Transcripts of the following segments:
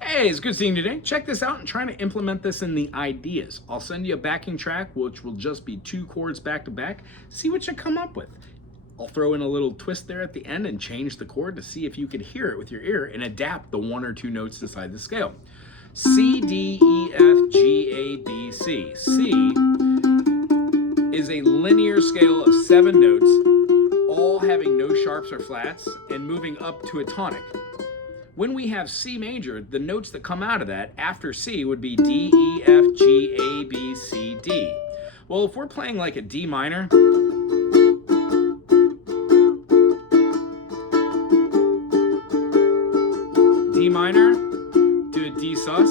Hey, it's good seeing you today. Check this out and trying to implement this in the ideas. I'll send you a backing track, which will just be 2 chords back to back. See what you come up with. I'll throw in a little twist there at the end and change the chord to see if you can hear it with your ear and adapt the 1 or 2 notes inside the scale. C, D, E, F, G, A, B, C. C is a linear scale of 7 notes, all having no sharps or flats and moving up to a tonic. When we have C major, the notes that come out of that after C would be D, E, F, G, A, B, C, D. Well, if we're playing like a D minor, D minor, do a D sus,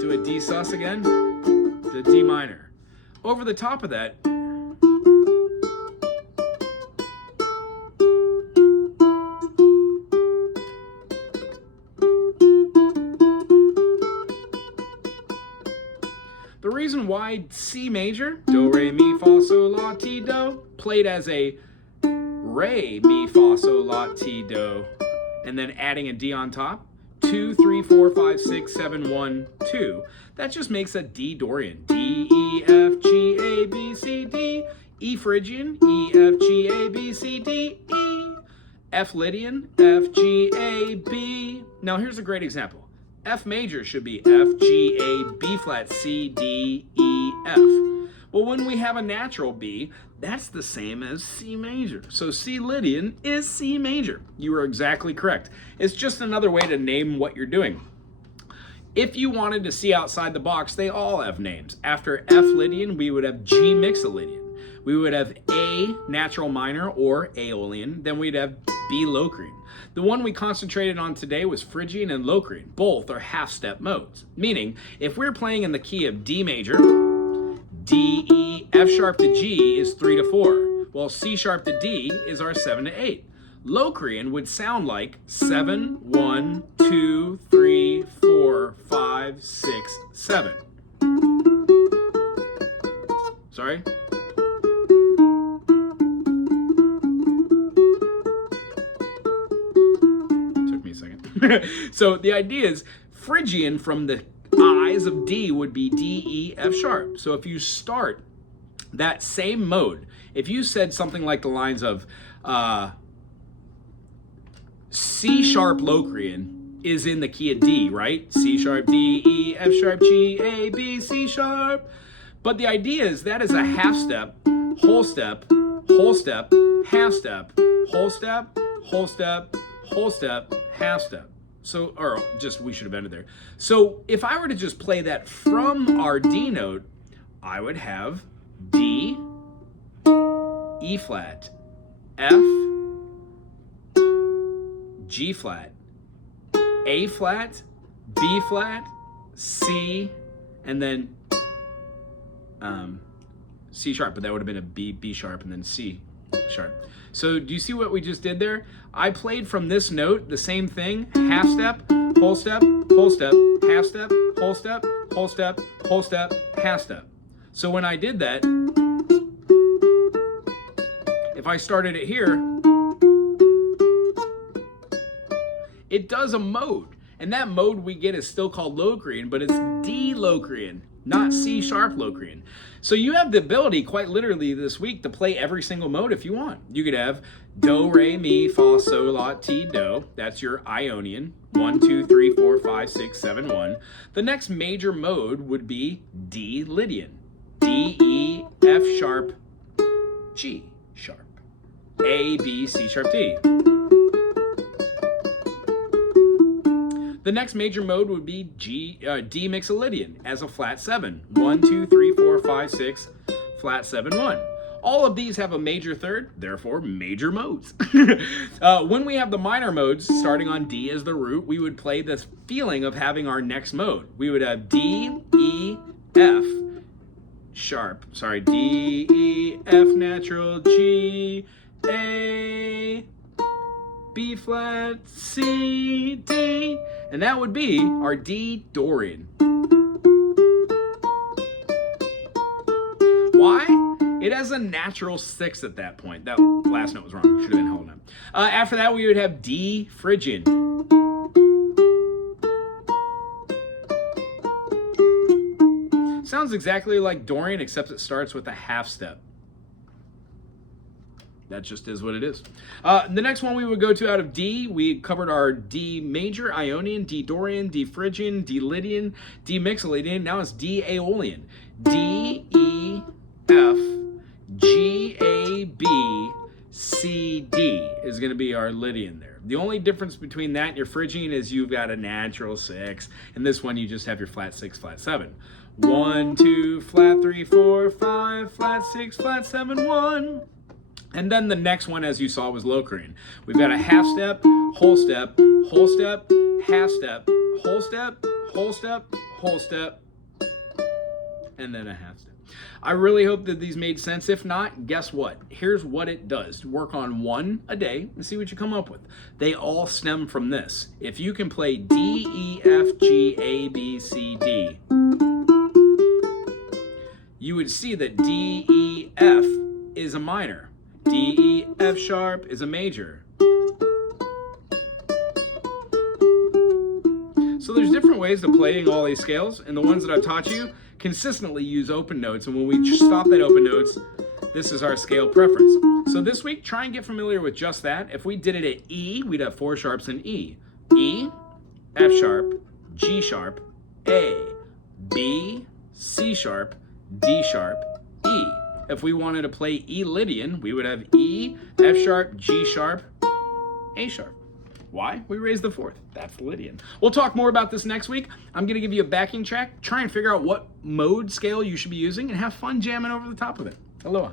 do a D sus again, to D minor. Over the top of that, the reason why C major, do, re, mi, fa, sol, la, ti, do, played as a re, mi, fa, sol, la, ti, do, and then adding a D on top, 2, 3, 4, 5, 6, 7, 1, 2. That just makes a D Dorian. D, E, F, G, A, B, C, D. E Phrygian, E, F, G, A, B, C, D, E. F Lydian, F, G, A, B. Now here's a great example. F major should be F, G, A, B flat, C, D, E, F. Well, when we have a natural B, that's the same as C major. So C Lydian is C major. You are exactly correct. It's just another way to name what you're doing. If you wanted to see outside the box, they all have names. After F Lydian, we would have G Mixolydian. We would have A natural minor or Aeolian. Then we'd have B Locrian. The one we concentrated on today was Phrygian and Locrian. Both are half-step modes. Meaning, if we're playing in the key of D major, D, E, F sharp to G is 3 to 4, while C sharp to D is our 7 to 8. Locrian would sound like 7, 1, 2, 3, 4, 5, 6, 7. Sorry? Took me a second. So the idea is Phrygian from the I's of D would be D, E, F sharp. So if you start that same mode, if you said something like the lines of C sharp Locrian is in the key of D, right? C sharp, D, E, F sharp, G, A, B, C sharp. But the idea is that is a half step, whole step, whole step, half step, whole step, whole step, whole step, half step. So, or just, we should have ended there. So if I were to just play that from our D note, I would have D, E flat, F, G flat, A flat, B flat, C, and then C sharp, but that would have been a B, B sharp, and then C sharp. So do you see what we just did there? I played from this note the same thing, half step, whole step, whole step, half step, whole step, whole step, whole step, half step. So when I did that, if I started it here, it does a mode. And that mode we get is still called Locrian, but it's D Locrian, not C sharp Locrian. So you have the ability, quite literally this week, to play every single mode if you want. You could have Do, Re, Mi, Fa, Sol, La, Ti, Do. That's your Ionian. 1, 2, 3, 4, 5, 6, 7, 1. The next major mode would be D Lydian. D, E, F sharp, G sharp. A, B, C sharp, D. The next major mode would be D Mixolydian as a flat 7. 1, 2, 3, 4, 5, 6, flat 7, 1. All of these have a major third, therefore major modes. When we have the minor modes starting on D as the root, we would play this feeling of having our next mode. We would have D, E, F sharp, sorry, D, E, F natural, G, A, B flat, C, D, and that would be our D Dorian. Why? It has a natural 6 at that point. That last note was wrong. Should have been held up. After that, we would have D Phrygian. Sounds exactly like Dorian, except it starts with a half step. That just is what it is. The next one we would go to out of D, we covered our D major, Ionian, D Dorian, D Phrygian, D Lydian, D Mixolydian. Now it's D Aeolian. D, E, F, G, A, B, C, D is going to be our Lydian there. The only difference between that and your Phrygian is you've got a natural 6, and this one you just have your flat 6, flat 7. 1, 2, flat 3, 4, 5, flat 6, flat 7, 1. And then the next one, as you saw, was Locrian. We've got a half step, whole step, whole step, half step, whole step, whole step, whole step, and then a half step. I really hope that these made sense. If not, guess what? Here's what it does. Work on one a day and see what you come up with. They all stem from this. If you can play D, E, F, G, A, B, C, D, you would see that D, E, F is a minor. D, E, F sharp is a major. So there's different ways of playing all these scales, and the ones that I've taught you consistently use open notes, and when we stop at open notes, this is our scale preference. So this week, try and get familiar with just that. If we did it at E, we'd have 4 sharps in E. E, F sharp, G sharp, A, B, C sharp, D sharp, E. If we wanted to play E Lydian, we would have E, F sharp, G sharp, A sharp. Why? We raised the 4th. That's Lydian. We'll talk more about this next week. I'm going to give you a backing track. Try and figure out what mode scale you should be using and have fun jamming over the top of it. Aloha.